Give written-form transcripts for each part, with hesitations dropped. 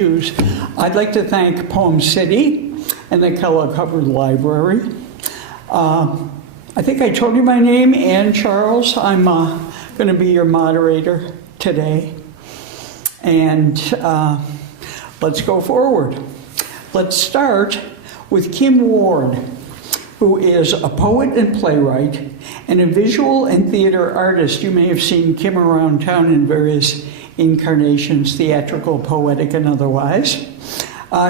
I'd like to thank PoemCity and the Kellogg Hubbard Library. I think I told you my name, Ann Charles. I'm going to be your moderator today. And let's go forward. Let's start with Kim Ward, who is a poet and playwright and a visual and theater artist. You may have seen Kim around town in various incarnations, theatrical, poetic, and otherwise.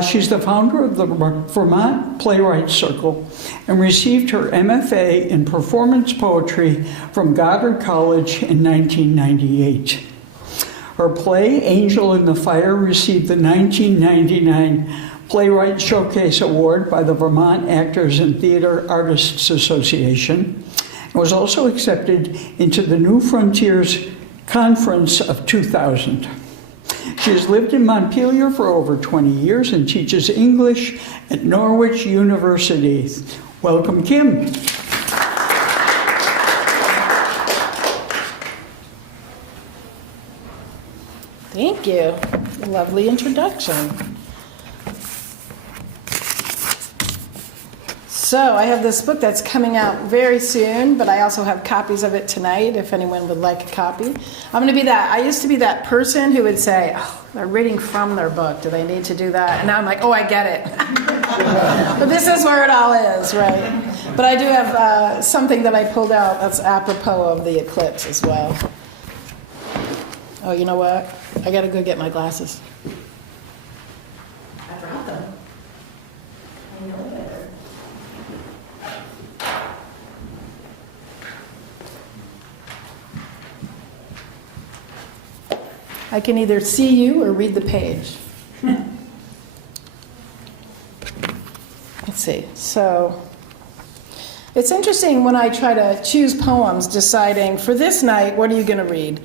She's the founder of the Vermont Playwrights Circle and received her MFA in performance poetry from Goddard College in 1998. Her play, Angel in the Fire, received the 1999 Playwright Showcase Award by the Vermont Actors and Theater Artists Association and was also accepted into the New Frontiers Conference of 2000. She has lived in Montpelier for over 20 years and teaches English at Norwich University. Welcome, Kim. Thank you. Lovely introduction. So I have this book that's coming out very soon, but I also have copies of it tonight if anyone would like a copy. I'm going to be that. I used to be that person who would say, oh, they're reading from their book. Do they need to do that? And now I'm like, oh, I get it. But this is where it all is, right? But I do have something that I pulled out that's apropos of the eclipse as well. Oh, you know what? I got to go get my glasses. I brought them. I know it. I can either see you or read the page. Let's see. So it's interesting when I try to choose poems, deciding for this night, what are you going to read?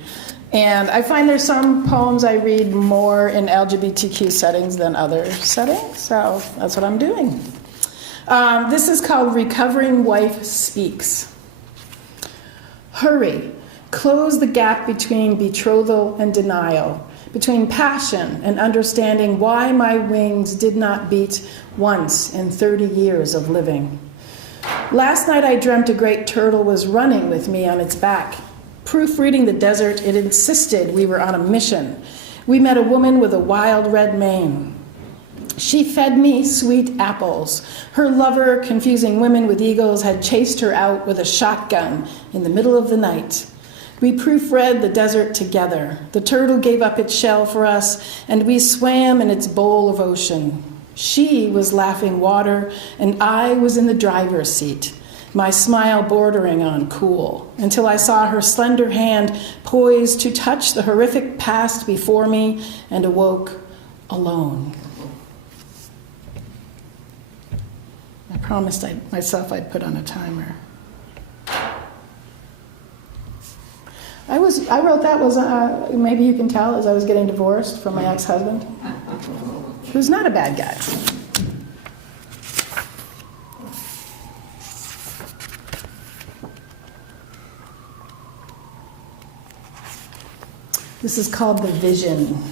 And I find there's some poems I read more in LGBTQ settings than other settings, so that's what I'm doing. This is called Recovering Wife Speaks. Hurry. Close the gap between betrothal and denial, between passion and understanding why my wings did not beat once in 30 years of living. Last night I dreamt a great turtle was running with me on its back. Proofreading the desert, it insisted we were on a mission. We met a woman with a wild red mane. She fed me sweet apples. Her lover, confusing women with eagles, had chased her out with a shotgun in the middle of the night. We proofread the desert together. The turtle gave up its shell for us, and we swam in its bowl of ocean. She was laughing water, and I was in the driver's seat, my smile bordering on cool, until I saw her slender hand poised to touch the horrific past before me and awoke alone. I promised myself I'd put on a timer. I wrote that was, maybe you can tell, as I was getting divorced from my ex-husband. He was not a bad guy. This is called The Vision.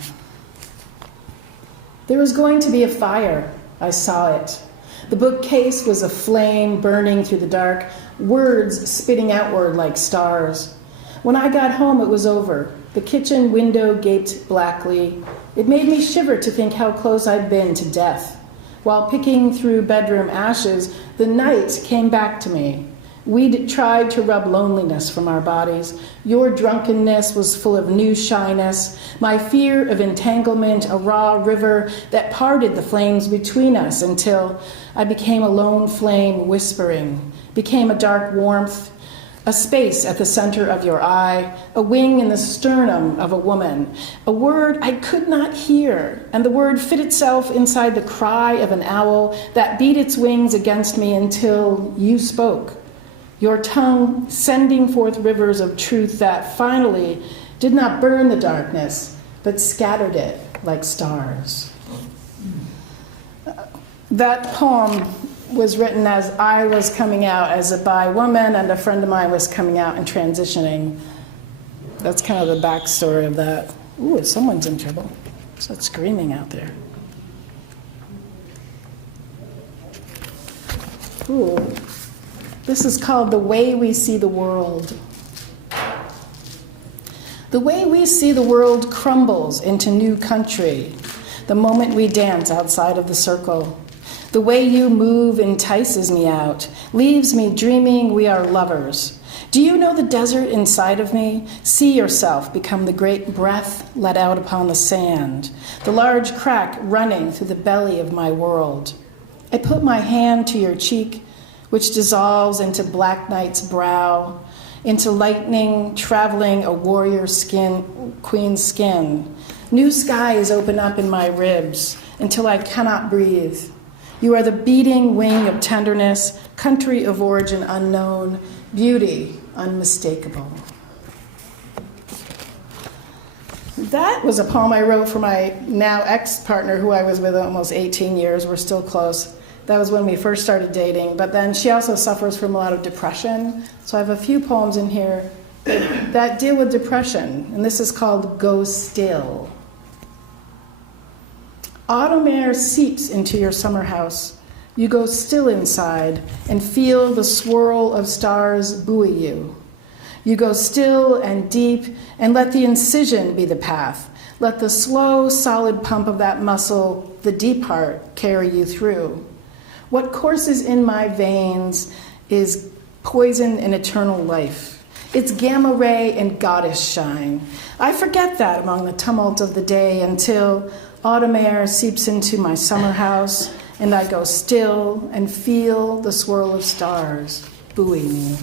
There was going to be a fire. I saw it. The bookcase was a flame burning through the dark, words spitting outward like stars. When I got home, it was over. The kitchen window gaped blackly. It made me shiver to think how close I'd been to death. While picking through bedroom ashes, the night came back to me. We'd tried to rub loneliness from our bodies. Your drunkenness was full of new shyness. My fear of entanglement, a raw river that parted the flames between us until I became a lone flame whispering, became a dark warmth, a space at the center of your eye, a wing in the sternum of a woman, a word I could not hear, and the word fit itself inside the cry of an owl that beat its wings against me until you spoke, your tongue sending forth rivers of truth that finally did not burn the darkness, but scattered it like stars. That poem was written as I was coming out as a bi woman and a friend of mine was coming out and transitioning. That's kind of the backstory of that. Ooh, someone's in trouble. It's that screaming out there. Ooh. This is called The Way We See the World. The way we see the world crumbles into new country the moment we dance outside of the circle. The way you move entices me out, leaves me dreaming we are lovers. Do you know the desert inside of me? See yourself become the great breath let out upon the sand, the large crack running through the belly of my world. I put my hand to your cheek, which dissolves into black night's brow, into lightning traveling a warrior queen's skin. New skies open up in my ribs until I cannot breathe. You are the beating wing of tenderness, country of origin unknown, beauty unmistakable. That was a poem I wrote for my now ex-partner who I was with almost 18 years. We're still close. That was when we first started dating. But then she also suffers from a lot of depression. So I have a few poems in here that deal with depression. And this is called Go Still. Autumn air seeps into your summer house. You go still inside and feel the swirl of stars buoy you. You go still and deep and let the incision be the path. Let the slow, solid pump of that muscle, the deep heart, carry you through. What courses in my veins is poison and eternal life. It's gamma ray and goddess shine. I forget that among the tumult of the day until autumn air seeps into my summer house and I go still and feel the swirl of stars buoy me.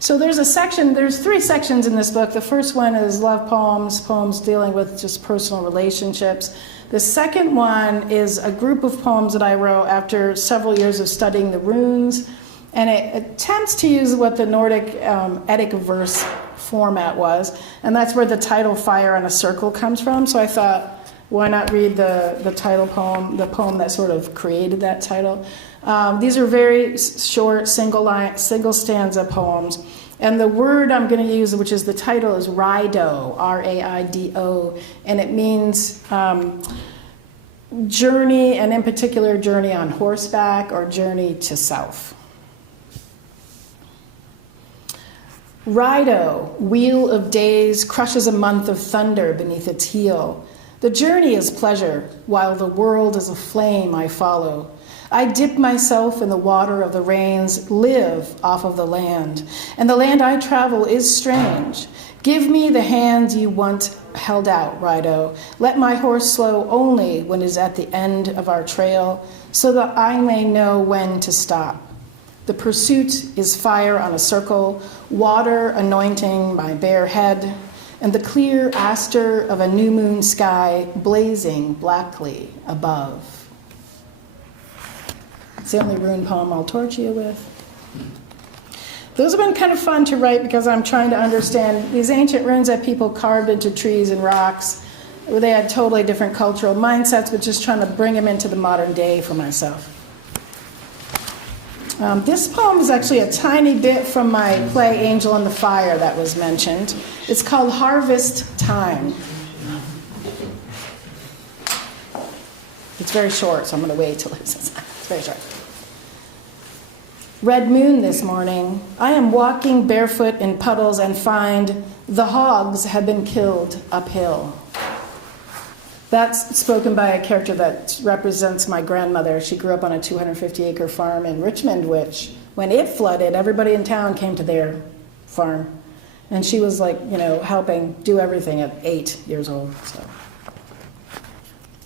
So there's three sections in this book. The first one is love poems, poems dealing with just personal relationships. The second one is a group of poems that I wrote after several years of studying the runes, and it attempts to use what the Nordic Eddie verse format was, and that's where the title Fire on a Circle comes from. So I thought, why not read the title poem, the poem that sort of created that title. These are very short, single stanza poems. And the word I'm going to use, which is the title, is Raido, R-A-I-D-O, and it means journey, and in particular, journey on horseback or journey to self. Raido, wheel of days, crushes a month of thunder beneath its heel. The journey is pleasure, while the world is a flame I follow. I dip myself in the water of the rains, live off of the land. And the land I travel is strange. Give me the hand you once held out, Raido. Let my horse slow only when it is at the end of our trail, so that I may know when to stop. The pursuit is fire on a circle, water anointing my bare head, and the clear aster of a new moon sky blazing blackly above. It's the only rune poem I'll torture you with. Those have been kind of fun to write because I'm trying to understand these ancient runes that people carved into trees and rocks, where they had totally different cultural mindsets, but just trying to bring them into the modern day for myself. This poem is actually a tiny bit from my play Angel in the Fire that was mentioned. It's called Harvest Time. It's very short, so I'm going to wait till it's very short. Red moon this morning. I am walking barefoot in puddles and find the hogs have been killed uphill. That's spoken by a character that represents my grandmother. She grew up on a 250-acre farm in Richmond, which, when it flooded, everybody in town came to their farm. And she was helping do everything at 8 years old. So.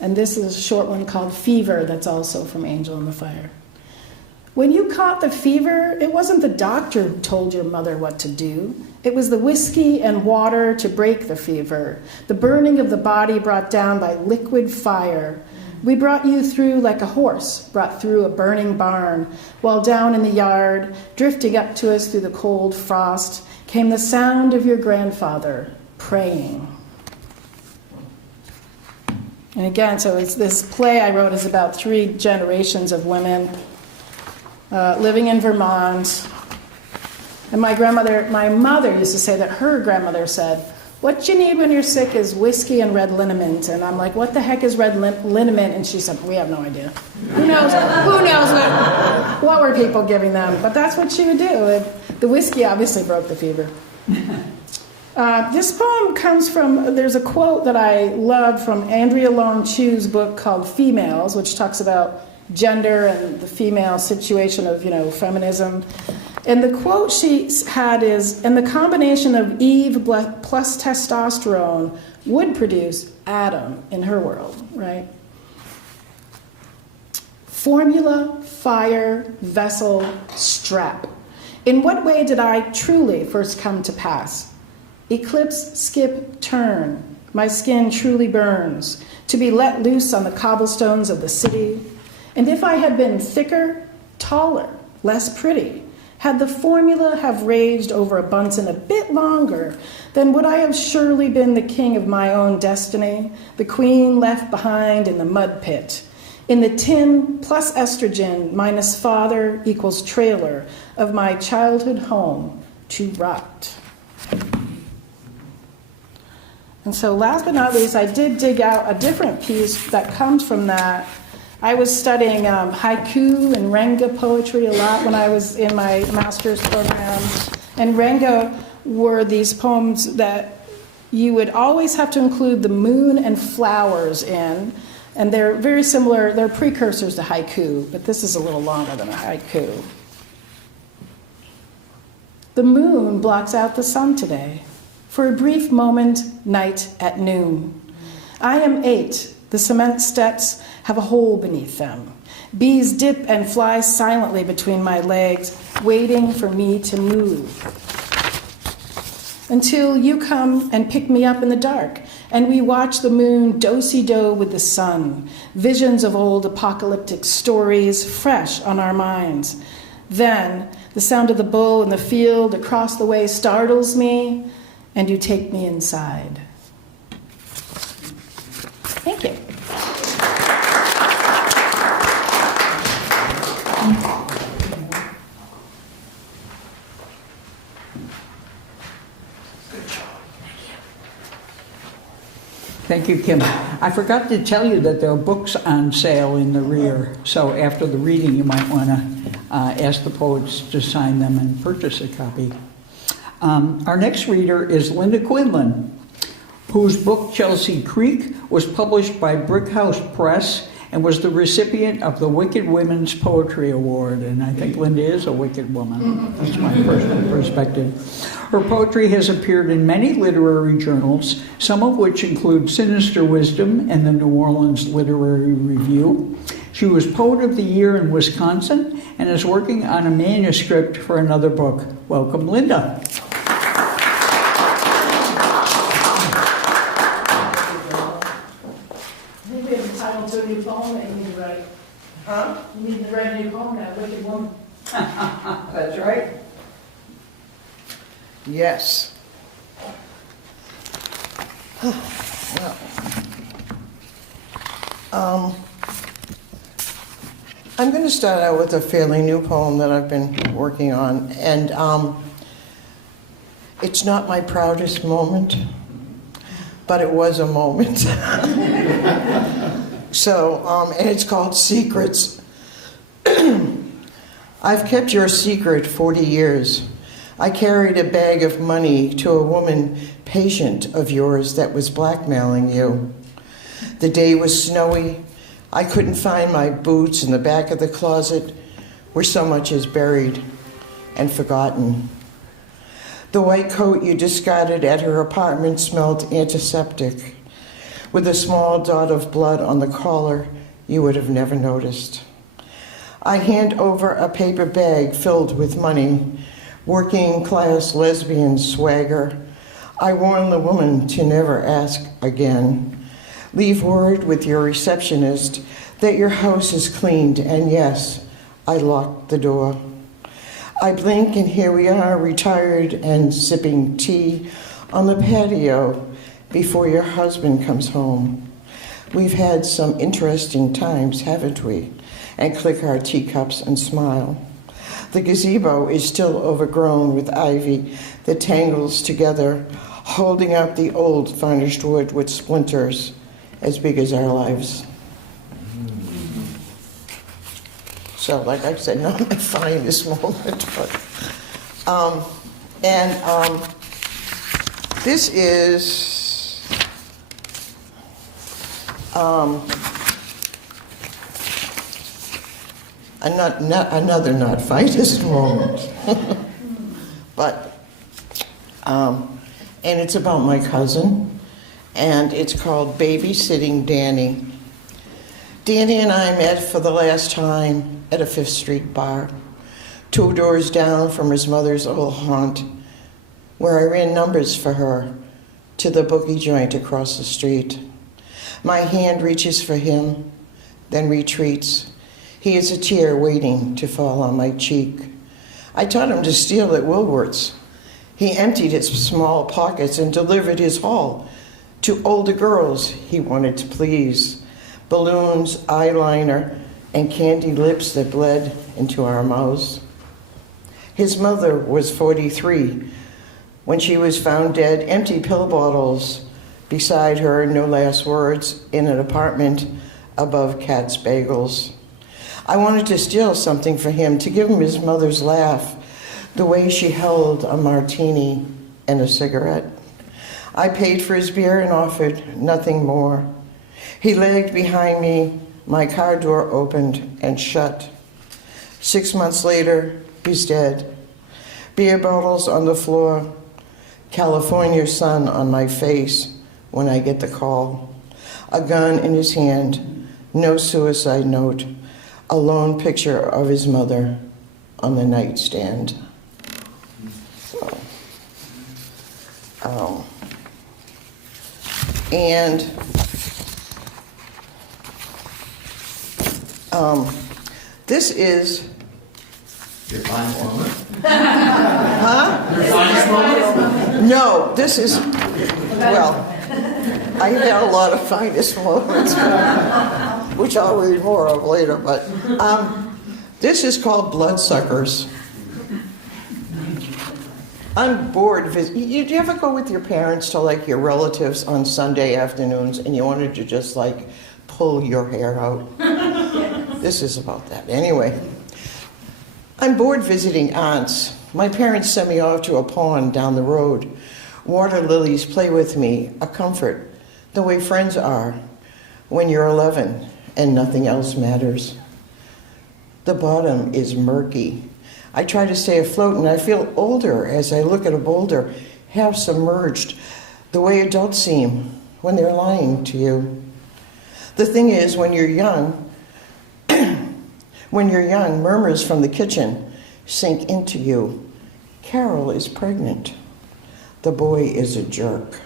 And this is a short one called Fever that's also from Angel in the Fire. When you caught the fever, it wasn't the doctor who told your mother what to do. It was the whiskey and water to break the fever, the burning of the body brought down by liquid fire. We brought you through like a horse brought through a burning barn, while down in the yard, drifting up to us through the cold frost, came the sound of your grandfather praying. And again, so this play I wrote is about 3 generations of women living in Vermont. And my mother used to say that her grandmother said, What you need when you're sick is whiskey and red liniment. And I'm like, what the heck is red liniment? And she said, we have no idea. Who knows? Who knows what were people giving them? But that's what she would do. The whiskey obviously broke the fever. This poem comes from, there's a quote that I love from Andrea Long Chu's book called Females, which talks about gender and the female situation of, feminism. And the quote she had is, and the combination of Eve plus testosterone would produce Adam in her world, right? Formula, fire, vessel, strap. In what way did I truly first come to pass? Eclipse, skip, turn. My skin truly burns, to be let loose on the cobblestones of the city. And if I had been thicker, taller, less pretty, had the formula have raged over a Bunsen a bit longer, then would I have surely been the king of my own destiny, the queen left behind in the mud pit. In the tin plus estrogen minus father equals trailer of my childhood home to rot. And so last but not least, I did dig out a different piece that comes from that. I was studying haiku and Renga poetry a lot when I was in my master's program. And Renga were these poems that you would always have to include the moon and flowers in. And they're very similar, they're precursors to haiku, but this is a little longer than a haiku. The moon blocks out the sun today. For a brief moment, night at noon. I am 8. The cement steps have a hole beneath them. Bees dip and fly silently between my legs, waiting for me to move. Until you come and pick me up in the dark, and we watch the moon do-si-do with the sun, visions of old apocalyptic stories fresh on our minds. Then, the sound of the bull in the field across the way startles me, and you take me inside. Thank you. Thank you, Kim. I forgot to tell you that there are books on sale in the rear, so after the reading you might want to ask the poets to sign them and purchase a copy. Our next reader is Linda Quinlan, whose book Chelsea Creek was published by Brickhouse Press and was the recipient of the Wicked Women's Poetry Award. And I think Linda is a wicked woman. That's my personal perspective. Her poetry has appeared in many literary journals, some of which include Sinister Wisdom and the New Orleans Literary Review. She was Poet of the Year in Wisconsin and is working on a manuscript for another book. Welcome, Linda. Huh? You need to write a new poem now, Wicked Woman. That's right. Yes. I'm going to start out with a fairly new poem that I've been working on, and it's not my proudest moment, but it was a moment. And it's called Secrets. I've kept your secret 40 years. I carried a bag of money to a woman patient of yours that was blackmailing you. The day was snowy. I couldn't find my boots in the back of the closet where so much is buried and forgotten. The white coat you discarded at her apartment smelled antiseptic. With a small dot of blood on the collar you would have never noticed. I hand over a paper bag filled with money, working class lesbian swagger. I warn the woman to never ask again. Leave word with your receptionist that your house is cleaned, and yes, I locked the door. I blink and here we are, retired and sipping tea on the patio before your husband comes home. We've had some interesting times, haven't we? And click our teacups and smile. The gazebo is still overgrown with ivy that tangles together holding up the old varnished wood with splinters as big as our lives. So, like I said, not my finest moment, but, this is, another not finest moment, but, and it's about my cousin, and it's called Babysitting Danny. Danny and I met for the last time at a Fifth Street bar, 2 doors down from his mother's old haunt, where I ran numbers for her to the boogie joint across the street. My hand reaches for him, then retreats. He is a tear waiting to fall on my cheek. I taught him to steal at Woolworth's. He emptied his small pockets and delivered his haul to older girls he wanted to please. Balloons, eyeliner, and candy lips that bled into our mouths. His mother was 43 when she was found dead, empty pill bottles beside her, no last words, in an apartment above Cat's Bagels. I wanted to steal something for him, to give him his mother's laugh, the way she held a martini and a cigarette. I paid for his beer and offered nothing more. He lagged behind me, my car door opened and shut. 6 months later, he's dead. Beer bottles on the floor, California sun on my face when I get the call. A gun in his hand, no suicide note, a lone picture of his mother on the nightstand. So, this is... Your finest moment? Huh? Your finest moment? No, this is... Well, I had a lot of finest moments, which I'll read more of later, but this is called Bloodsuckers. I'm bored. You ever go with your parents to like your relatives on Sunday afternoons and you wanted to just like pull your hair out? This is about that. Anyway, I'm bored visiting aunts. My parents sent me off to a pond down the road. Water lilies play with me, a comfort, the way friends are when you're 11 and nothing else matters. The bottom is murky. I try to stay afloat and I feel older as I look at a boulder, half submerged, the way adults seem when they're lying to you. The thing is, when you're young, murmurs from the kitchen sink into you. Carol is pregnant. The boy is a jerk.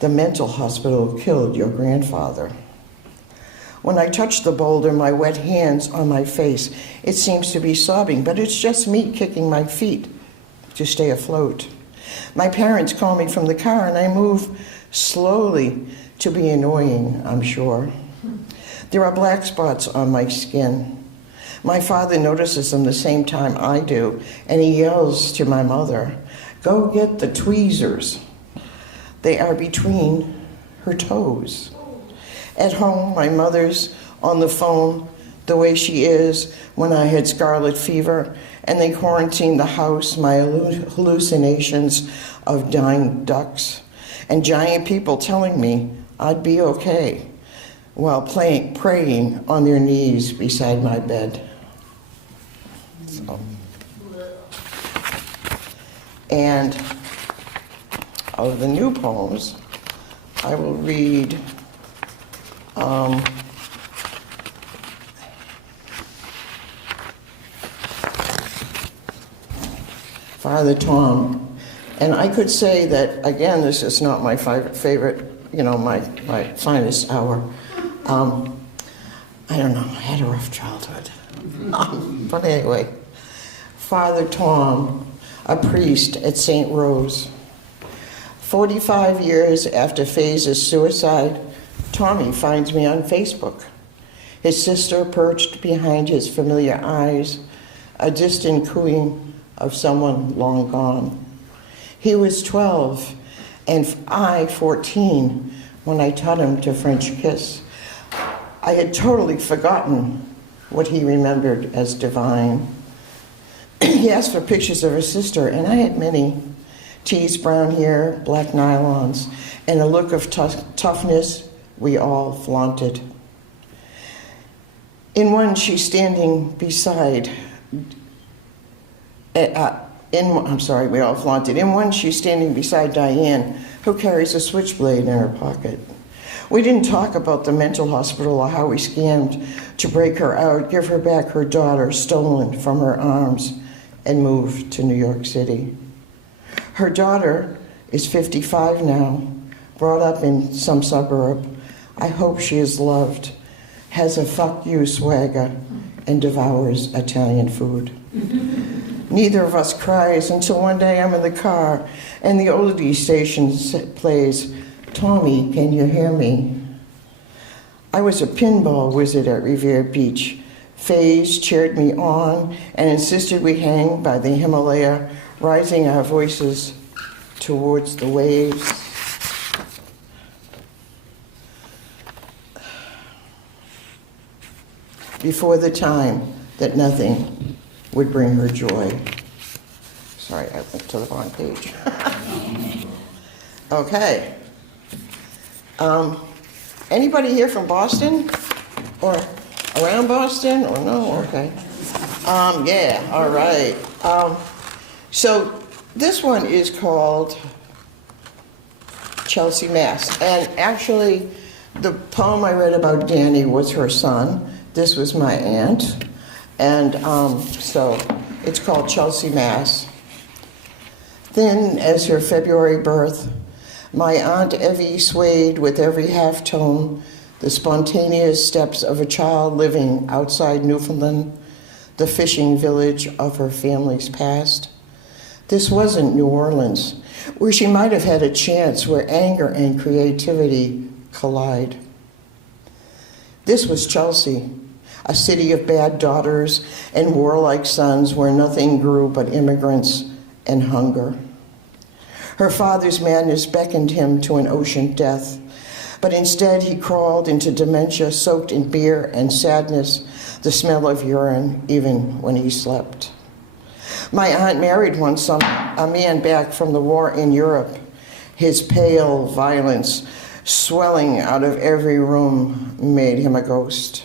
The mental hospital killed your grandfather. When I touch the boulder, my wet hands on my face, it seems to be sobbing, but it's just me kicking my feet to stay afloat. My parents call me from the car and I move slowly to be annoying, I'm sure. There are black spots on my skin. My father notices them the same time I do, and he yells to my mother, "Go get the tweezers." They are between her toes. At home, my mother's on the phone the way she is when I had scarlet fever, and they quarantined the house, my hallucinations of dying ducks, and giant people telling me I'd be okay, while praying on their knees beside my bed. So. And of the new poems, I will read Father Tom. And I could say that, again, this is not my favorite, my finest hour. I don't know, I had a rough childhood. But anyway, Father Tom, a priest at St. Rose. 45 years after Faye's suicide, Tommy finds me on Facebook. His sister perched behind his familiar eyes, a distant cooing of someone long gone. He was 12 and I, 14, when I taught him to French kiss. I had totally forgotten what he remembered as divine. He asked for pictures of her sister, and I had many. Teased brown hair, black nylons, and a look of toughness we all flaunted. In one, she's standing beside, we all flaunted. In one, she's standing beside Diane, who carries a switchblade in her pocket. We didn't talk about the mental hospital or how we scammed to break her out, give her back her daughter stolen from her arms, and move to New York City. Her daughter is 55 now, brought up in some suburb. I hope she is loved, has a fuck you swagger, and devours Italian food. Neither of us cries until one day I'm in the car and the oldie station plays, "Tommy, can you hear me?" I was a pinball wizard at Revere Beach. Faze cheered me on and insisted we hang by the Himalaya, rising our voices towards the waves. Before the time that nothing would bring her joy. Sorry, I went to the wrong page. Okay. Anybody here from Boston? Or around Boston? Or no? Okay. Yeah, all right. So this one is called Chelsea, Mass. And actually, the poem I read about Danny was her son. This was my aunt. And so it's called Chelsea, Mass. Thin as her February birth, my Aunt Evie swayed with every half-tone the spontaneous steps of a child living outside Newfoundland, the fishing village of her family's past. This wasn't New Orleans, where she might have had a chance where anger and creativity collide. This was Chelsea, a city of bad daughters and warlike sons where nothing grew but immigrants and hunger. Her father's madness beckoned him to an ocean death, but instead he crawled into dementia soaked in beer and sadness, the smell of urine, even when he slept. My aunt married one summer a man back from the war in Europe, his pale violence swelling out of every room made him a ghost.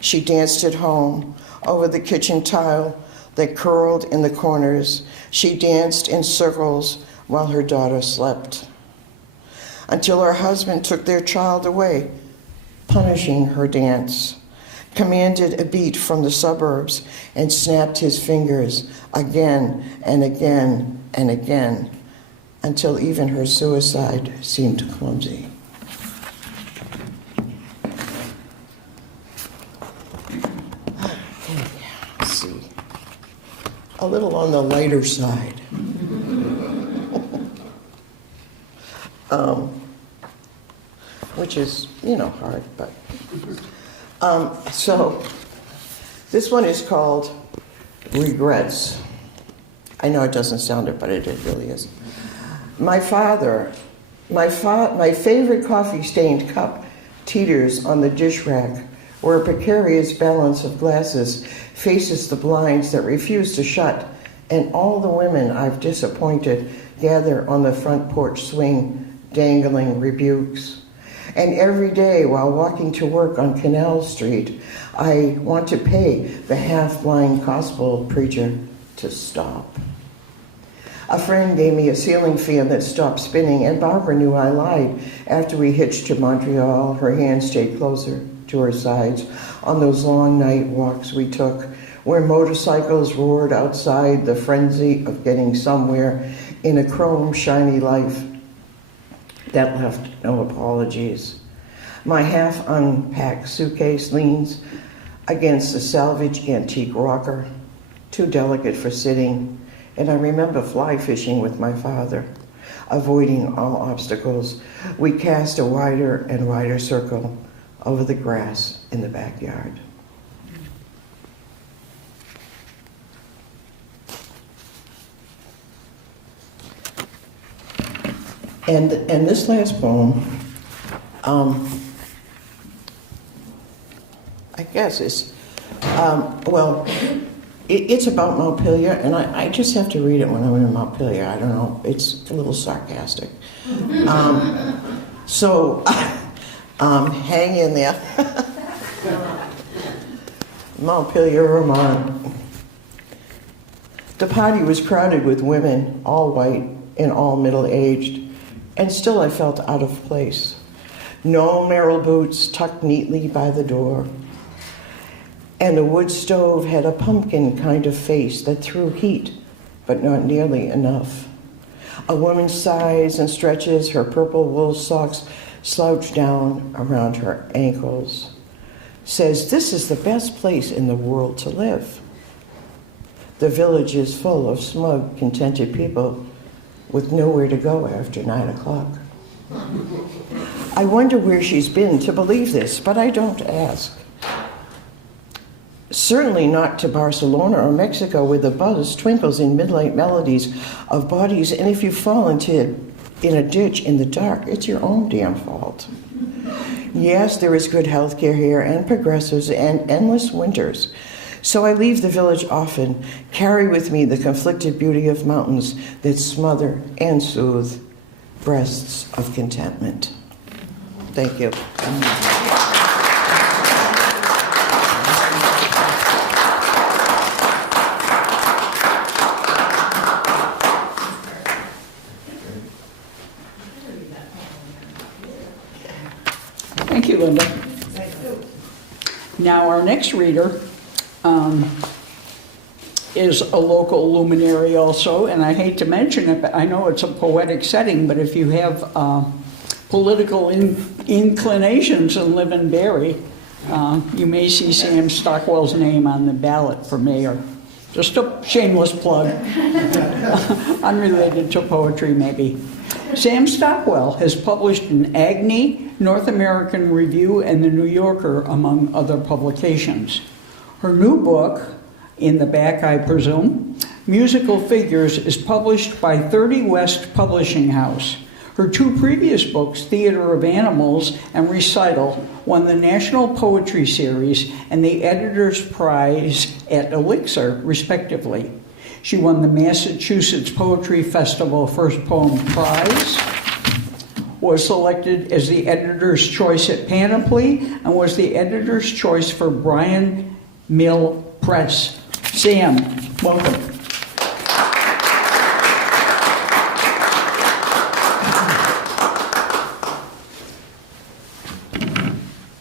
She danced at home over the kitchen tile that curled in the corners. She danced in circles while her daughter slept, until her husband took their child away, punishing her dance, commanded a beat from the suburbs, and snapped his fingers again and again and again, until even her suicide seemed clumsy. Okay, let's see. A little on the lighter side. Which is, hard, but. So this one is called Regrets. I know it doesn't sound it, but it really is. My favorite coffee-stained cup teeters on the dish rack, where a precarious balance of glasses faces the blinds that refuse to shut, and all the women I've disappointed gather on the front porch swing, dangling rebukes. And every day while walking to work on Canal Street, I want to pay the half-blind gospel preacher to stop. A friend gave me a ceiling fan that stopped spinning, and Barbara knew I lied. After we hitched to Montreal, her hand stayed closer to her sides on those long night walks we took, where motorcycles roared outside the frenzy of getting somewhere in a chrome shiny life that left no apologies. My half-unpacked suitcase leans against a salvage antique rocker, too delicate for sitting, and I remember fly fishing with my father. Avoiding all obstacles, we cast a wider and wider circle over the grass in the backyard. And this last poem, I guess is, it's about Montpelier, and I just have to read it when I'm in Montpelier. I don't know, it's a little sarcastic. So hang in there. Montpelier, Vermont. The party was crowded with women, all white and all middle-aged, and still I felt out of place. No Merrill boots tucked neatly by the door. And the wood stove had a pumpkin kind of face that threw heat, but not nearly enough. A woman sighs and stretches, her purple wool socks slouch down around her ankles. Says, this is the best place in the world to live. The village is full of smug, contented people with nowhere to go after 9 o'clock. I wonder where she's been to believe this, but I don't ask. Certainly not to Barcelona or Mexico, where the buzz twinkles in midnight melodies of bodies, and if you fall in a ditch in the dark, it's your own damn fault. Yes, there is good health care here, and progressives, and endless winters. So I leave the village often, carry with me the conflicted beauty of mountains that smother and soothe breasts of contentment. Thank you. Thank you, Linda. Now, our next reader is a local luminary also, and I hate to mention it, but I know it's a poetic setting, but if you have political inclinations and live in Barrie, you may see Sam Stockwell's name on the ballot for mayor. Just a shameless plug, unrelated to poetry maybe. Sam Stockwell has published in Agni, North American Review, and The New Yorker, among other publications. Her new book, in the back I presume, Musical Figures, is published by 30 West Publishing House. Her two previous books, Theater of Animals and Recital, won the National Poetry Series and the Editor's Prize at Elixir, respectively. She won the Massachusetts Poetry Festival First Poem Prize, was selected as the Editor's Choice at Panoply, and was the Editor's Choice for Bryan Mill Press. Sam, welcome.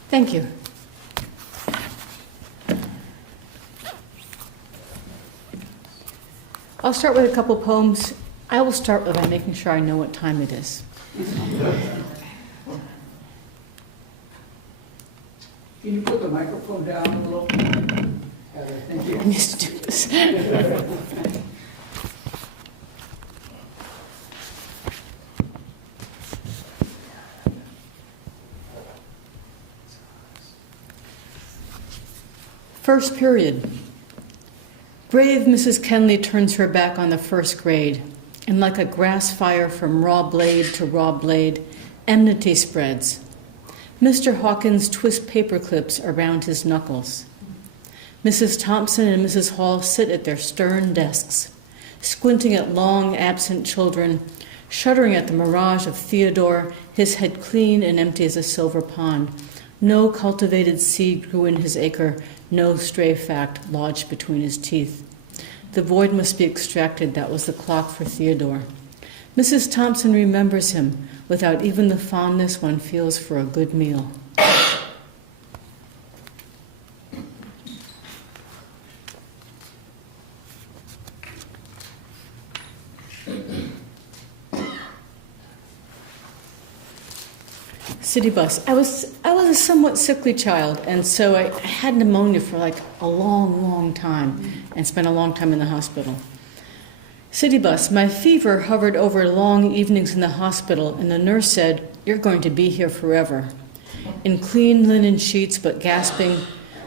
Thank you. I'll start with a couple poems. I will start by making sure I know what time it is. Can you put the microphone down a little? Thank you. I used to do this. First period. Brave Mrs. Kenley turns her back on the first grade, and like a grass fire from raw blade to raw blade, enmity spreads. Mr. Hawkins twists paper clips around his knuckles. Mrs. Thompson and Mrs. Hall sit at their stern desks, squinting at long, absent children, shuddering at the mirage of Theodore, his head clean and empty as a silver pond. No cultivated seed grew in his acre, no stray fact lodged between his teeth. The void must be extracted, that was the clock for Theodore. Mrs. Thompson remembers him without even the fondness one feels for a good meal. City bus. I was a somewhat sickly child, and so I had pneumonia for like a long time and spent a long time in the hospital. City bus. My fever hovered over long evenings in the hospital, and the nurse said, "You're going to be here forever." In clean linen sheets but gasping,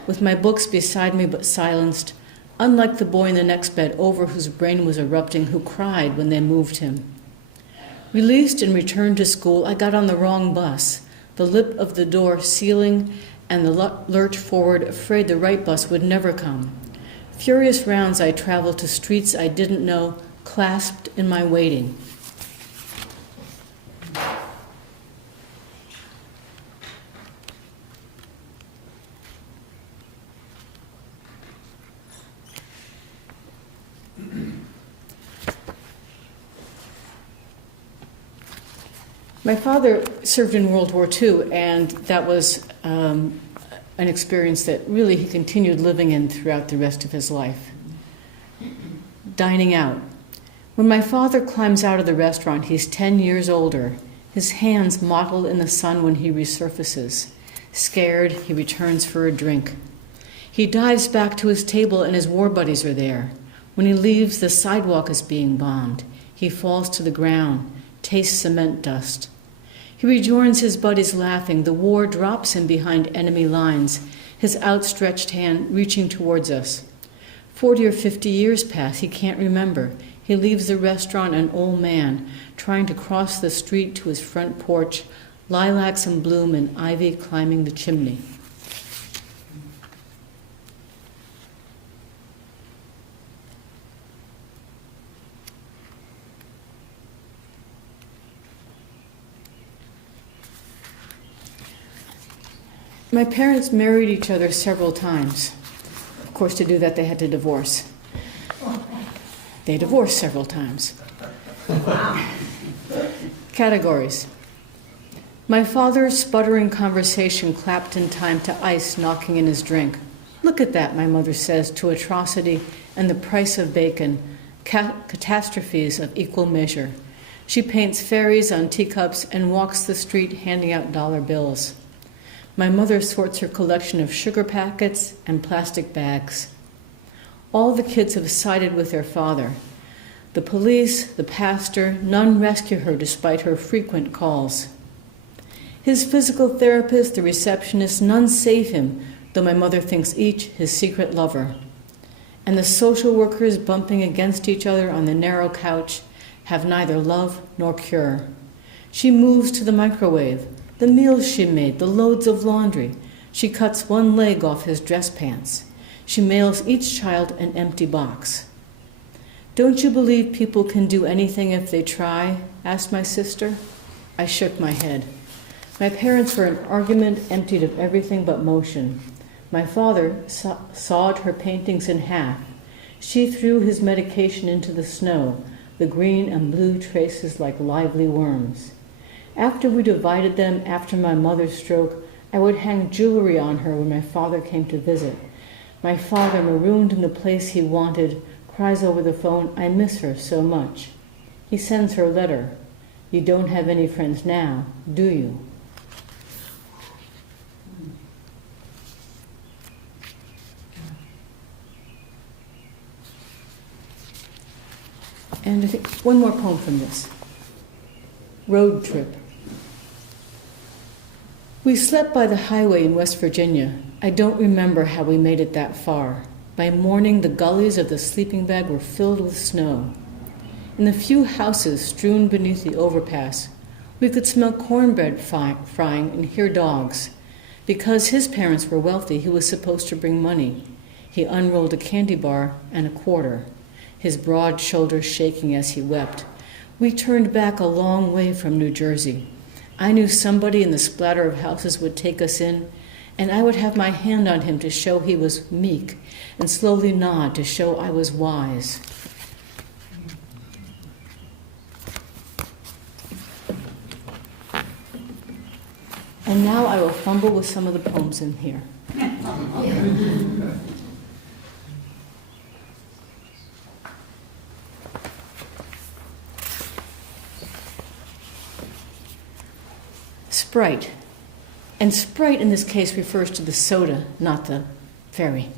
with my books beside me but silenced, unlike the boy in the next bed over whose brain was erupting, who cried when they moved him. Released and returned to school, I got on the wrong bus, the lip of the door sealing and the lurch forward, afraid the right bus would never come. Furious rounds I traveled to streets I didn't know, clasped in my waiting. My father served in World War II, and that was an experience that really he continued living in throughout the rest of his life. Dining out. When my father climbs out of the restaurant, he's 10 years older, his hands mottled in the sun when he resurfaces. Scared, he returns for a drink. He dives back to his table and his war buddies are there. When he leaves, the sidewalk is being bombed. He falls to the ground, tastes cement dust. He rejoins his buddies laughing. The war drops him behind enemy lines, his outstretched hand reaching towards us. 40 or 50 years pass, he can't remember. He leaves the restaurant an old man, trying to cross the street to his front porch, lilacs in bloom and ivy climbing the chimney. My parents married each other several times. Of course, to do that, they had to divorce. They divorced several times. Categories. My father's sputtering conversation clapped in time to ice knocking in his drink. Look at that, my mother says, to atrocity and the price of bacon, catastrophes of equal measure. She paints fairies on teacups and walks the street handing out dollar bills. My mother sorts her collection of sugar packets and plastic bags. All the kids have sided with their father. The police, the pastor, none rescue her despite her frequent calls. His physical therapist, the receptionist, none save him, though my mother thinks each his secret lover. And the social workers bumping against each other on the narrow couch have neither love nor cure. She moves to the microwave. The meals she made, the loads of laundry. She cuts one leg off his dress pants. She mails each child an empty box. Don't you believe people can do anything if they try? Asked my sister. I shook my head. My parents were an argument emptied of everything but motion. My father sawed her paintings in half. She threw his medication into the snow, the green and blue traces like lively worms. After we divided them after my mother's stroke, I would hang jewelry on her when my father came to visit. My father, marooned in the place he wanted, cries over the phone, I miss her so much. He sends her a letter. You don't have any friends now, do you? And I think one more poem from this. Road Trip. We slept by the highway in West Virginia. I don't remember how we made it that far. By morning, the gullies of the sleeping bag were filled with snow. In the few houses strewn beneath the overpass, we could smell cornbread frying and hear dogs. Because his parents were wealthy, he was supposed to bring money. He unrolled a candy bar and a quarter, his broad shoulders shaking as he wept. We turned back a long way from New Jersey. I knew somebody in the splatter of houses would take us in, and I would have my hand on him to show he was meek, and slowly nod to show I was wise. And now I will fumble with some of the poems in here. Sprite. And Sprite in this case refers to the soda, not the fairy.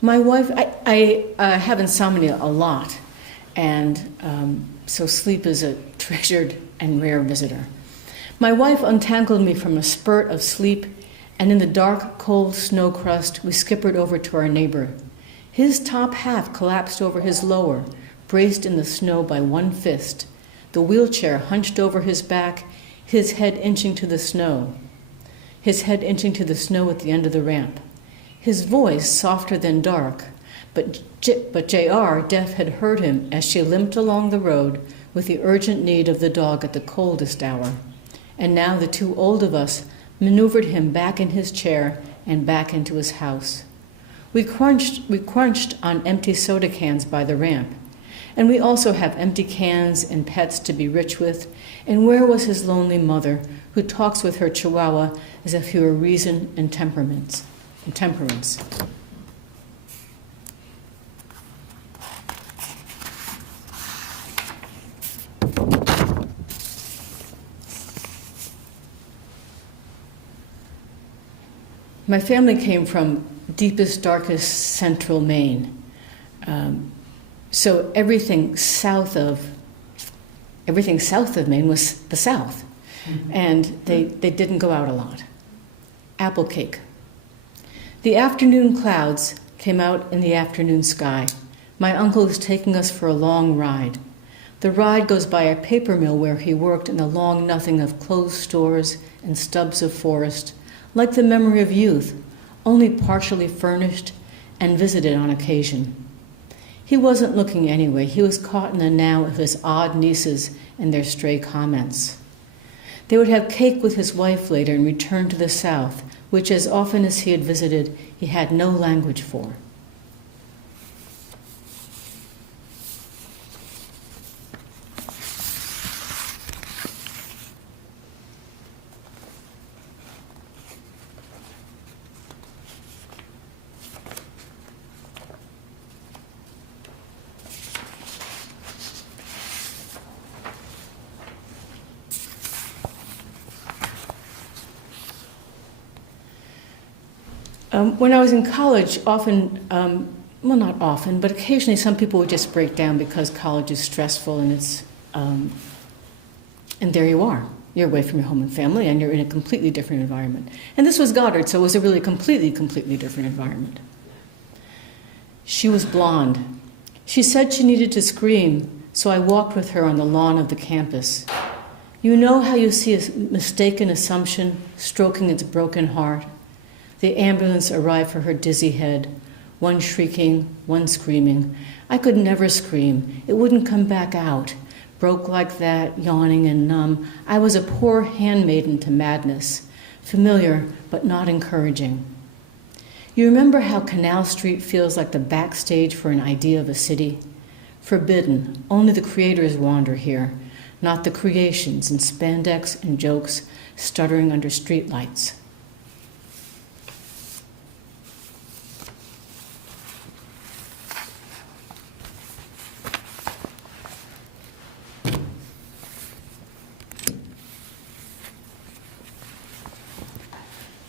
My wife, I have insomnia a lot, and so sleep is a treasured and rare visitor. My wife untangled me from a spurt of sleep, and in the dark, cold snow crust, we skippered over to our neighbor. His top half collapsed over his lower, braced in the snow by one fist. the wheelchair hunched over his back, his head inching to the snow. His head inching to the snow at the end of the ramp. His voice softer than dark, but J.R., deaf, had heard him as she limped along the road with the urgent need of the dog at the coldest hour. And now the two old of us maneuvered him back in his chair and back into his house. We crunched on empty soda cans by the ramp. And we also have empty cans and pets to be rich with. And where was his lonely mother, who talks with her chihuahua as if he were reason and temperance? My family came from deepest, darkest central Maine. So everything south of Maine was the South. And they didn't go out a lot. Apple cake. The afternoon clouds came out in the afternoon sky. My uncle is taking us for a long ride. The ride goes by a paper mill where he worked in a long nothing of closed stores and stubs of forest, like the memory of youth, only partially furnished and visited on occasion. He wasn't looking anyway. He was caught in the now of his odd nieces and their stray comments. They would have cake with his wife later and return to the South, which as often as he had visited, he had no language for. When I was in college, not often, but occasionally some people would just break down because college is stressful and and there you are. You're away from your home and family and you're in a completely different environment. And this was Goddard, so it was a really completely different environment. She was blonde. She said she needed to scream, so I walked with her on the lawn of the campus. You know how you see a mistaken assumption stroking its broken heart? The ambulance arrived for her dizzy head, one shrieking, one screaming. I could never scream. It wouldn't come back out. Broke like that, yawning and numb. I was a poor handmaiden to madness, familiar but not encouraging. You remember how Canal Street feels like the backstage for an idea of a city? Forbidden, only the creators wander here, not the creations in spandex and jokes stuttering under streetlights.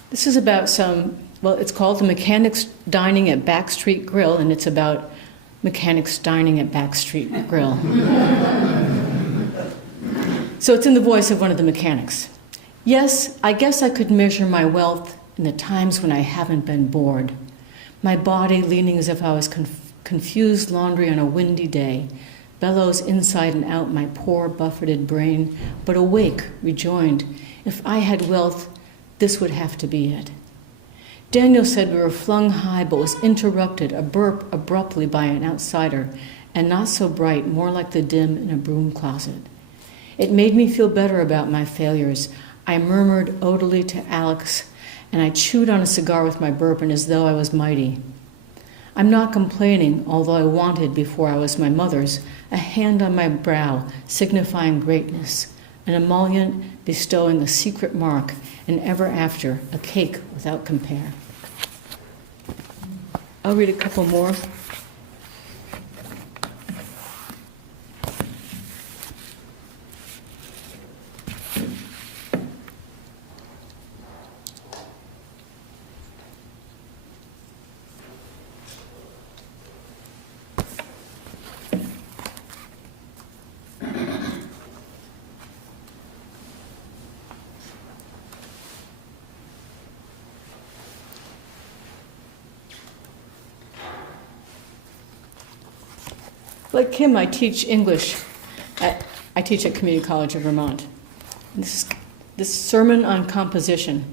This is about it's called the Mechanics Dining at Backstreet Grill, and it's about mechanics dining at Backstreet Grill. So it's in the voice of one of the mechanics. Yes, I guess I could measure my wealth in the times when I haven't been bored. My body leaning as if I was confused laundry on a windy day, bellows inside and out my poor buffeted brain, but awake, rejoined. If I had wealth, this would have to be it. Daniel said we were flung high, but was interrupted, abruptly by an outsider, and not so bright, more like the dim in a broom closet. It made me feel better about my failures. I murmured odily to Alex, and I chewed on a cigar with my bourbon as though I was mighty. I'm not complaining, although I wanted, before I was my mother's, a hand on my brow, signifying greatness, an emollient bestowing a secret mark, and ever after, a cake without compare. I'll read a couple more. Like Kim, I teach English. I teach at Community College of Vermont. This sermon on composition.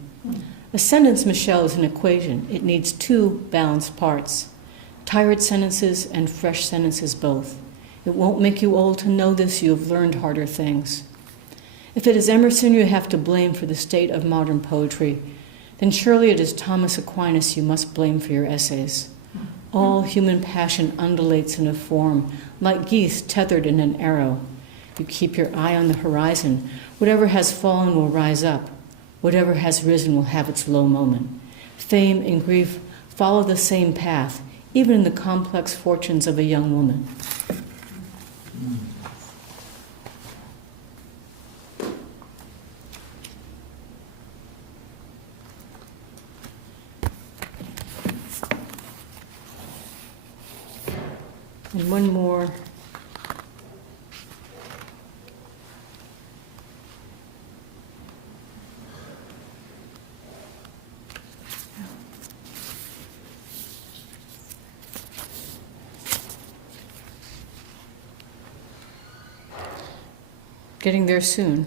A sentence, Michelle, is an equation. It needs two balanced parts. Tired sentences and fresh sentences both. It won't make you old to know this. You have learned harder things. If it is Emerson you have to blame for the state of modern poetry, then surely it is Thomas Aquinas you must blame for your essays. All human passion undulates in a form, like geese tethered in an arrow. You keep your eye on the horizon. Whatever has fallen will rise up. Whatever has risen will have its low moment. Fame and grief follow the same path, even in the complex fortunes of a young woman. And one more. Getting there soon.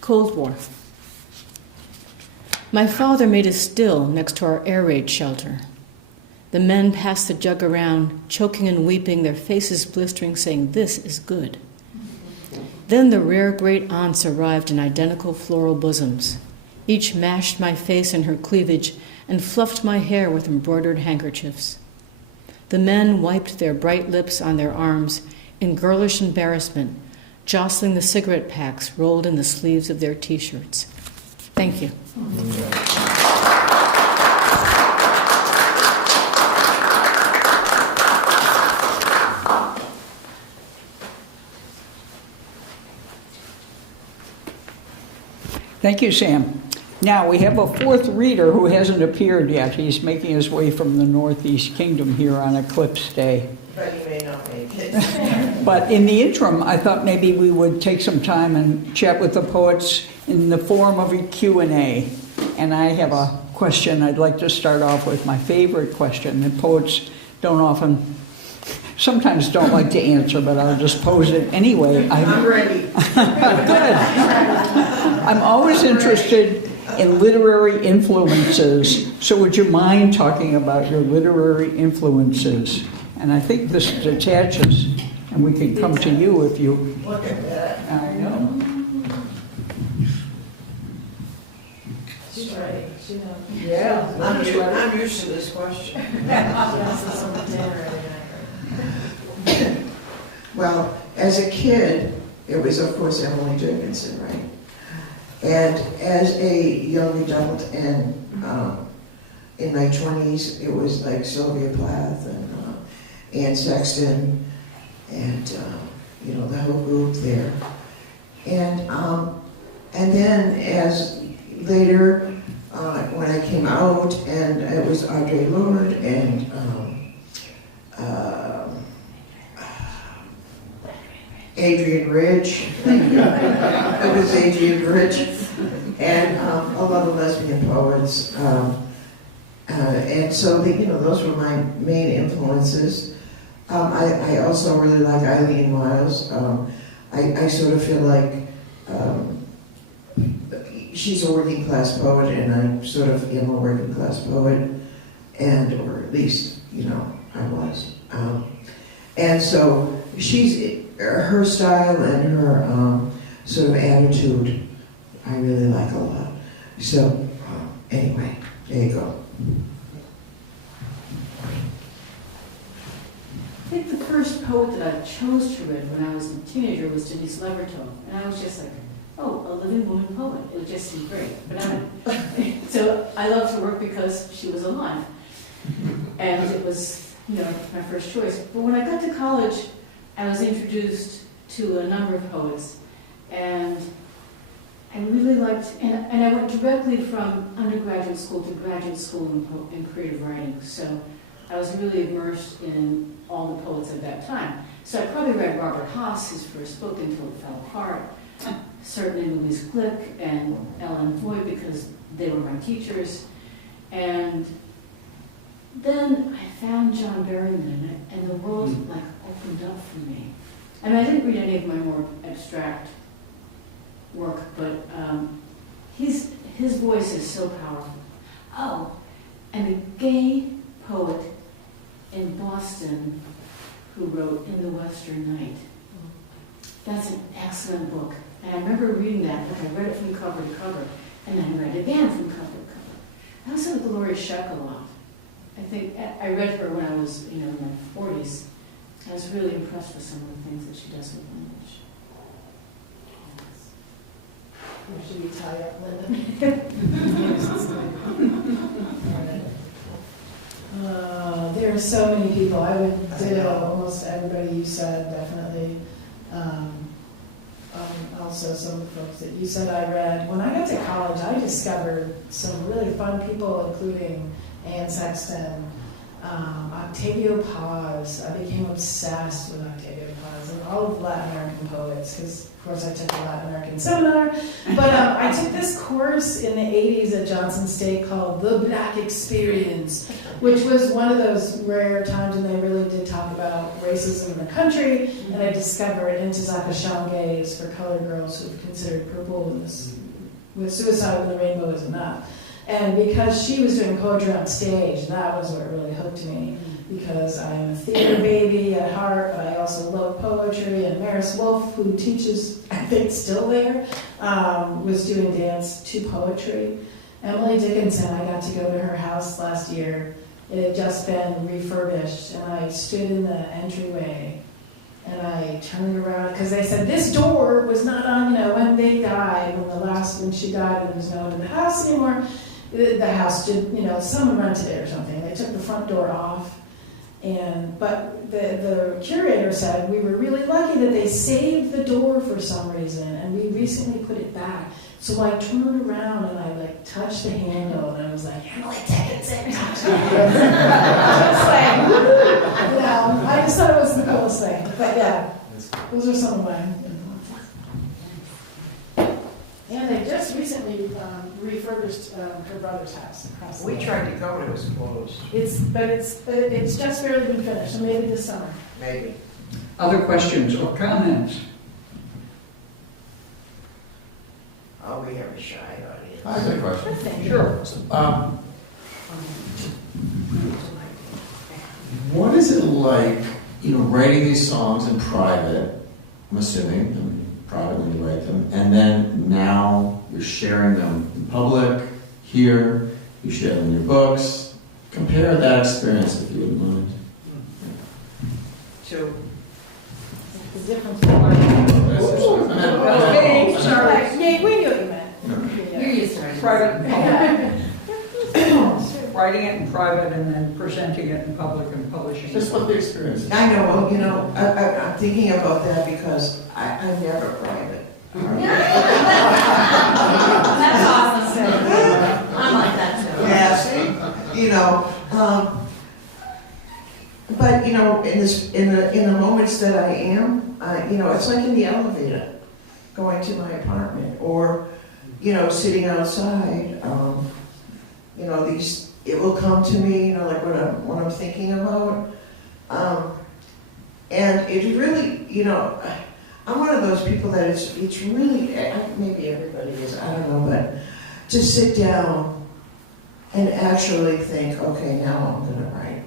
Cold War. My father made a still next to our air raid shelter. The men passed the jug around, choking and weeping, their faces blistering, saying, "This is good." Then the rare great aunts arrived in identical floral bosoms. Each mashed my face in her cleavage and fluffed my hair with embroidered handkerchiefs. The men wiped their bright lips on their arms in girlish embarrassment, jostling the cigarette packs rolled in the sleeves of their T-shirts. Thank you. Thank you, Sam. Now, we have a fourth reader who hasn't appeared yet. He's making his way from the Northeast Kingdom here on Eclipse Day. But you may not make it. But in the interim, I thought maybe we would take some time and chat with the poets in the form of a Q&A. And I have a question I'd like to start off with, my favorite question that poets sometimes don't like to answer, but I'll just pose it anyway. I'm ready. Good. I'm always interested in literary influences, so would you mind talking about your literary influences? And I think this detaches, and we can come to you if you... Look at that. I know. She's right. She knows. Yeah. I'm used to this question. Well, as a kid, it was, of course, Emily Dickinson, right? And as a young adult and in my 20s, it was like Sylvia Plath and Anne Sexton and, the whole group there. And then as later, when I came out, and it was Audre Lorde and Adrienne Rich. It was Adrienne Rich, and a lot of lesbian poets. And so, those were my main influences. I also really like Eileen Myles. I sort of feel like she's a working class poet, and I sort of am a working class poet, or at least, I was. And so her style and her sort of attitude, I really like a lot. So anyway, there you go. I think the first poet that I chose to read when I was a teenager was Denise Levertov, and I was just like, oh, a living woman poet. It just seemed great. So I loved her work because she was alive, and it was, my first choice. But when I got to college, I was introduced to a number of poets, and I really liked, and I went directly from undergraduate school to graduate school in creative writing. So I was really immersed in all the poets of that time. So I probably read Robert Haas, his first book, Until It Fell Apart, certainly Louise Glück and Ellen Foy, because they were my teachers. And then I found John Berryman, and the world like opened up for me. I mean, I didn't read any of my more abstract work, but his voice is so powerful. Oh, and a gay poet in Boston who wrote In the Western Night. That's an excellent book. And I remember reading that, like I read it from cover to cover, and then read it again from cover to cover. I also like Gloria Sheck a lot. I think I read her when I was, in my 40s. I was really impressed with some of the things that she does with language. Or should we tie up, Linda? There are so many people. I would do almost everybody you said, definitely. Also some of the folks that you said I read. When I got to college, I discovered some really fun people, including Anne Sexton, Octavio Paz. I became obsessed with Octavio Paz and all of the Latin American poets, because of course I took a Latin American seminar. But I took this course in the 80s at Johnson State called The Black Experience, which was one of those rare times when they really did talk about racism in the country. And I discovered Ntozake Shange's For Colored Girls Who've Considered Purple with Suicide When the Rainbow Is Enough. And because she was doing poetry on stage, that was what really hooked me. Because I am a theater baby at heart, but I also love poetry. And Maris Wolfe, who teaches, I think still there, was doing dance to poetry. Emily Dickinson, I got to go to her house last year. It had just been refurbished, and I stood in the entryway, and I turned around, because they said this door was not on, when they died, when she died, and there was no one in the house anymore. The house did, someone rented it or something. They took the front door off, but the curator said we were really lucky that they saved the door for some reason, and we recently put it back. So I turned around and I touched the handle, and I was like, Emily Dickinson, touch the handle. I just thought it was the coolest thing. But yeah, those are some of mine. And they just recently refurbished her brother's house across the We way. tried to go, and it was closed. It's just barely been finished, so maybe this summer. Maybe. Other questions or comments? Oh, we have a shy audience. I have a question. Sure. What is it like, writing these songs in private, I'm assuming, private when you write them, and then now you're sharing them in public, here, you share them in your books. Compare that experience, if you wouldn't mind. Two. The difference. Okay, sorry. Yeah, we knew what you meant. You're used to it. Private and public. Writing it in private and then presenting it in public and publishing it. Just what the experience is. I know, well, I'm thinking about that because I'm never private. That's awesome. I'm like that too. Yes, but in the moments that I am, it's like in the elevator, going to my apartment, or sitting outside. It will come to me, like what I'm thinking about, and it really, I'm one of those people that it's really, maybe everybody is, I don't know, but to sit down and actually think, okay, now I'm going to write.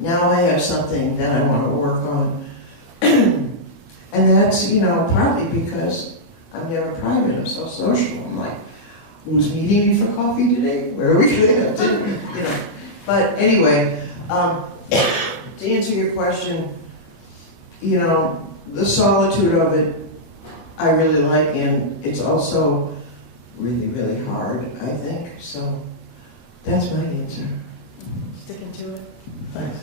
Now I have something that I want to work on. And that's, partly because I'm never private, I'm so social. I'm like, who's meeting me for coffee today? Where are we going to have dinner? But anyway, to answer your question, the solitude of it, I really like, and it's also really, really hard, I think. So that's my answer. Sticking to it. Thanks.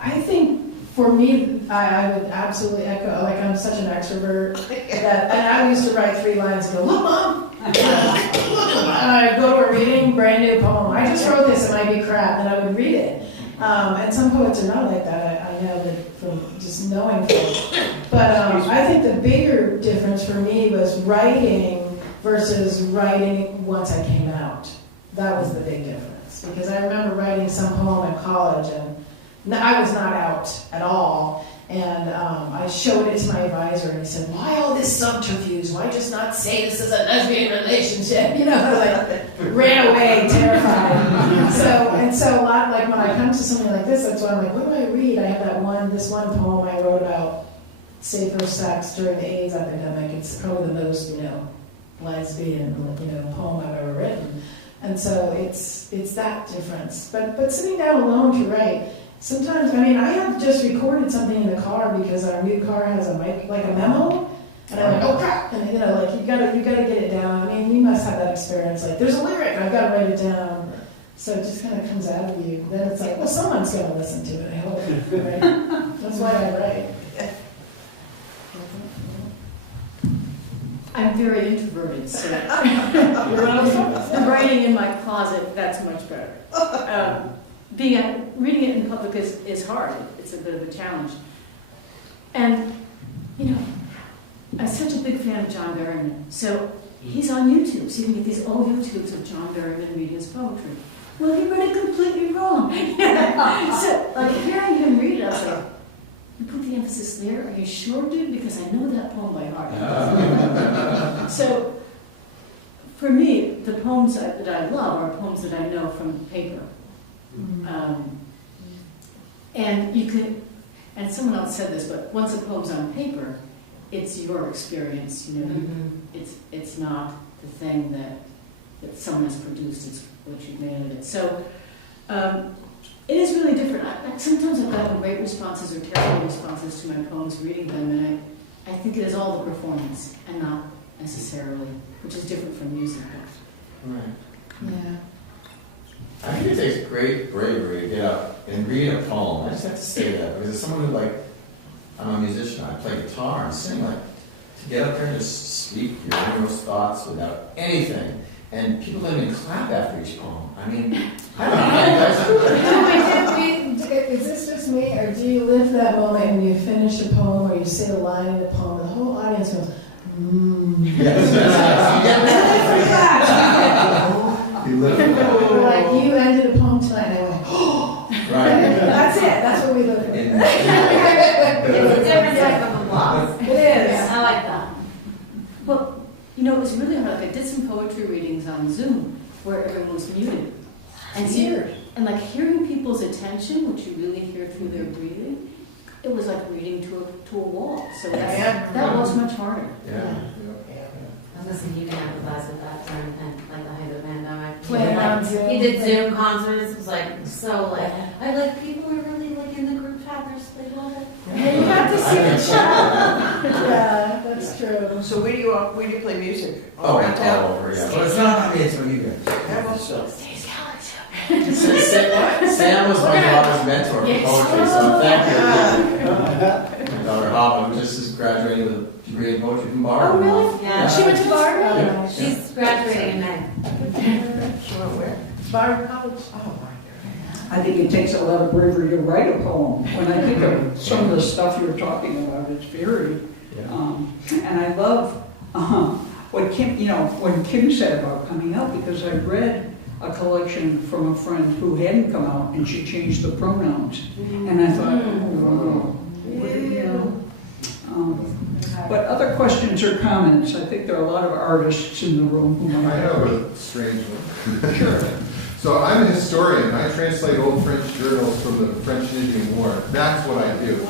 I think for me, I would absolutely echo, like I'm such an extrovert that, and I used to write 3 lines and go, look, Mom! And I'd go to a reading, brand new poem. I just wrote this, it might be crap, and I would read it. And some poets are not like that, I know that from just knowing folks. But I think the bigger difference for me was writing versus writing once I came out. That was the big difference. Because I remember writing some poem at college, and I was not out at all. And I showed it to my advisor, and he said, "Why all this subterfuge? Why just not say this is a lesbian relationship?" You know, I like ran away, terrified. So a lot, like when I come to something like this, that's why I'm like, what do I read? I have this one poem I wrote about safer sex during the AIDS epidemic. It's probably the most, lesbian, poem I've ever written. And so it's that difference. But sitting down alone to write. Sometimes, I have just recorded something in the car because our new car has a mic, like a memo, and I'm like, oh crap, and you gotta get it down. You must have that experience. Like, there's a lyric, I've got to write it down. So it just kind of comes out of you. Then it's like, well, someone's gonna listen to it. I hope, right? That's why I write. I'm very introverted, so the writing in my closet, that's much better. Reading it in public is hard. It's a bit of a challenge. And, I'm such a big fan of John Berryman. So he's on YouTube, so you can get these old YouTubes of John Berryman reading his poetry. Well, he read it completely wrong. So, hearing him read it, I was like, you put the emphasis there? Are you sure, dude? Because I know that poem by heart. So, for me, the poems that I love are poems that I know from paper. And you could, and someone else said this, but once a poem's on paper, it's your experience, It's not the thing that someone has produced, it's what you've made of it. So it is really different. Sometimes I've gotten great responses or terrible responses to my poems reading them, and I think it is all the performance and not necessarily, which is different from music. Right. Yeah. I think it takes great bravery to get up and read a poem. I just have to say that because as someone who I'm a musician, I play guitar and sing, to get up there and just speak your innermost thoughts without anything, and people don't even clap after each poem. I don't know how you guys do it. Is this just me, or do you live that moment when you finish a poem or you say a line in the poem and the whole audience goes, Yes. You live that. Like, you ended a poem tonight, and I went, oh! Right. That's it, that's what we live for. It's a different type of applause. It is. I like that. Well, it was really hard. I did some poetry readings on Zoom where everyone was muted. And Weird. And hearing people's attention, which you really hear through their breathing, it was like reading to a wall. So that was much harder. Yeah. I was listening, you can empathize with that during the height of the pandemic. When He did Zoom concerts. It was people are really in the group chat. They love it. Yeah, you have to see the chat. Yeah, that's true. So where do you play music? Oh, Around town? all over, yeah. But it's not, it's for you guys. Yeah, well, so. Sam was my daughter's mentor for poetry, so thank you. My daughter Hava, who just is graduating with a degree in poetry from Bard. Oh, really? Yeah. She went to Bard? Yeah. She's graduating in May. She went where? Bard College. Oh, my I think it takes a lot of bravery to write a poem. When I think of some of the stuff you're talking about, it's very, and I love what when Kim said about coming out, because I read a collection from a friend who hadn't come out, and she changed the pronouns, and I thought, but other questions or comments? I think there are a lot of artists in the room who might I have. have a strange one. Sure. So I'm a historian. I translate old French journals from the French and Indian War. That's what I do.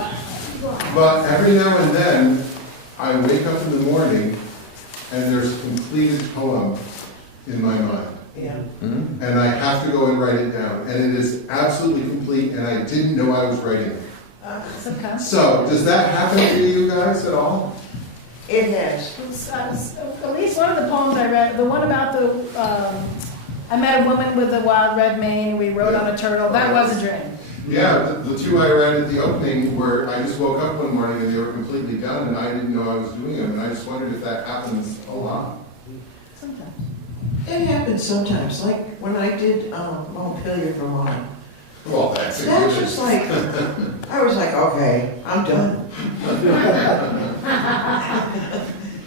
But every now and then, I wake up in the morning and there's a completed poem in my mind. Yeah. Mm-hmm. And I have to go and write it down. And it is absolutely complete, and I didn't know I was writing it. Okay. So, does that happen to you guys at all? It has. At least one of the poems I read, the one about I met a woman with a wild red mane, we rode on a turtle, that was a dream. Yeah, the two I read at the opening were, I just woke up one morning and they were completely done, and I didn't know I was doing them, and I just wondered if that happens a lot. Sometimes. It happens sometimes, like when I did Montpelier, Vermont. Well, that's a That's good. just I was like, okay, I'm done.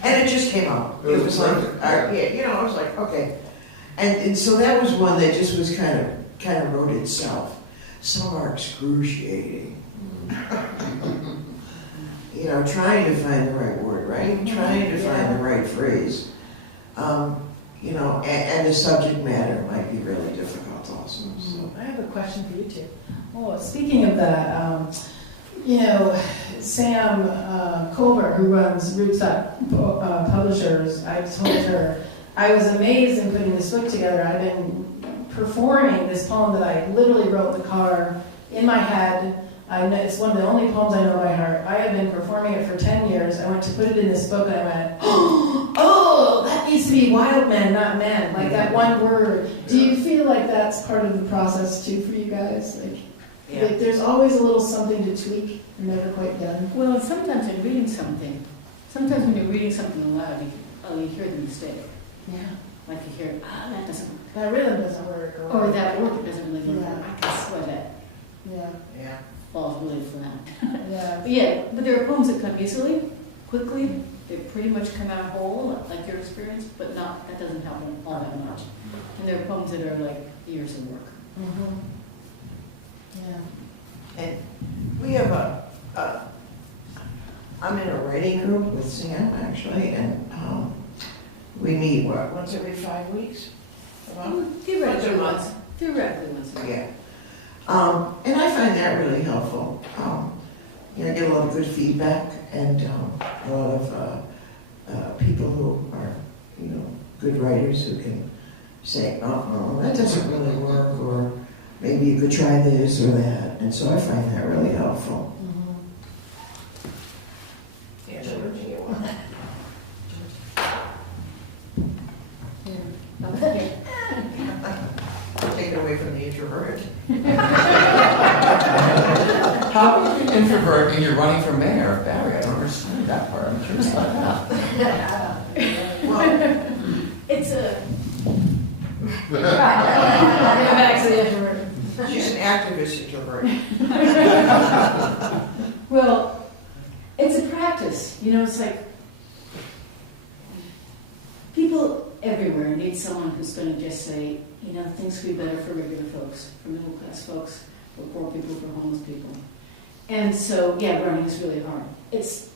And it just came out. It was perfect. I was like, okay. And so that was one that just was kind of wrote itself. Some are excruciating. You know, trying to find the right word, right? Trying to find the right phrase. You know, and the subject matter might be really difficult also. So. I have a question for you two. Oh, speaking of that, you know, Sam Colbert, who runs Roots Up Publishers, I told her I was amazed in putting this book together. I've been performing this poem that I literally wrote in the car in my head. It's one of the only poems I know by heart. I have been performing it for 10 years. I went to put it in this book and I went, oh, that needs to be wild men, not men. Like that one word. Do you feel like that's part of the process too for you guys? Like there's always a little something to tweak and never quite done. Well, sometimes in reading something, sometimes when you're reading something aloud, you hear the mistake. Yeah. Like you hear, that doesn't work. That rhythm doesn't work. Or that word doesn't really work. Yeah. I can swear that Yeah. falls really flat. Yeah. But there are poems that come easily, quickly. They pretty much come out whole, like your experience, but that doesn't happen all that much. And there are poems that are like years of work. Mm-hmm. Yeah. And we have I'm in a writing group with Sam actually, and we meet once every 5 weeks? Theoretically once. Theoretically once. Yeah. And I find that really helpful. You know, I get a lot of good feedback and a lot of people who are, you know, good writers who can say, oh, that doesn't really work, or maybe you could try this or that. And so I find that really helpful. Yeah, Virginia one. Take it away from the introverted. How are you an introvert and you're running for mayor of Barry? I don't understand that part. I'm curious about that. Well, It's a... I'm actually introverted. she's an activist introvert. Well, it's a practice. You know, it's like people everywhere need someone who's going to just say, you know, things could be better for regular folks, for middle class folks, for poor people, for homeless people. And so, yeah, running is really hard.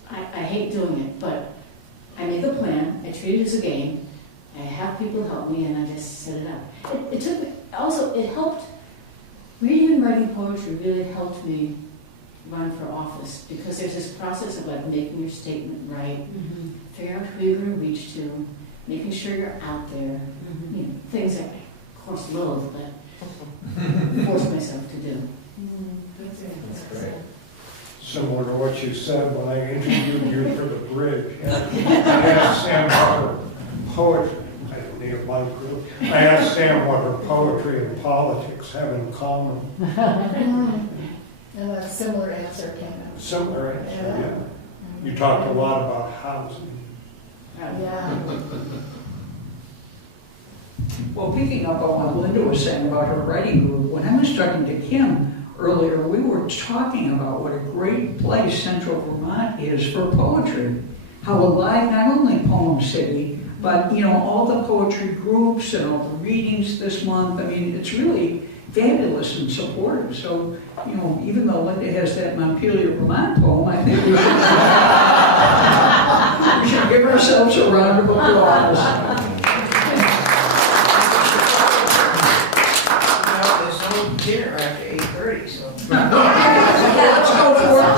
I hate doing it, but I make a plan, I treat it as a game, I have people help me, and I just set it up. It took me, also, it helped, reading and writing poetry really helped me run for office, because there's this process of like making your statement right, figuring out who you're going to reach to, making sure you're out there, you know, things that I, of course, loathe, but force myself to do. That's great. Similar to what you said when I interviewed you for the bridge. I asked Sam what her poetry, I didn't name my group, I asked Sam what her poetry and politics have in common. And a similar answer came out. Similar answer, yeah. You talked a lot about housing. Yeah. Well, picking up on what Linda was saying about her writing group, when I was talking to Kim earlier, we were talking about what a great place Central Vermont is for poetry. How alive not only PoemCity, but you know, all the poetry groups and all the readings this month. I mean, it's really fabulous and supportive. So, you know, even though Linda has that Montpelier, Vermont poem, I think we should give ourselves a round of applause. Dinner after 8:30, so. Let's go forth.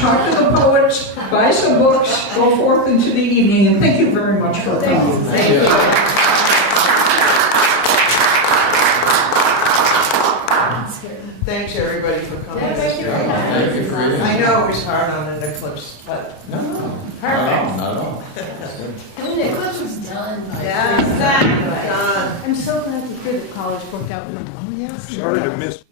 Talk to the poets, buy some books, go forth into the evening, and thank you very much for coming. Thank you. Thanks, everybody, for coming. Yeah, thank you. Thank you for reading. I know it was hard on an eclipse, but. No, Perfect. not at all. And the eclipse was done. Yeah, exactly. Done. I'm so glad to hear that college worked out. Oh, yes. Sorry to miss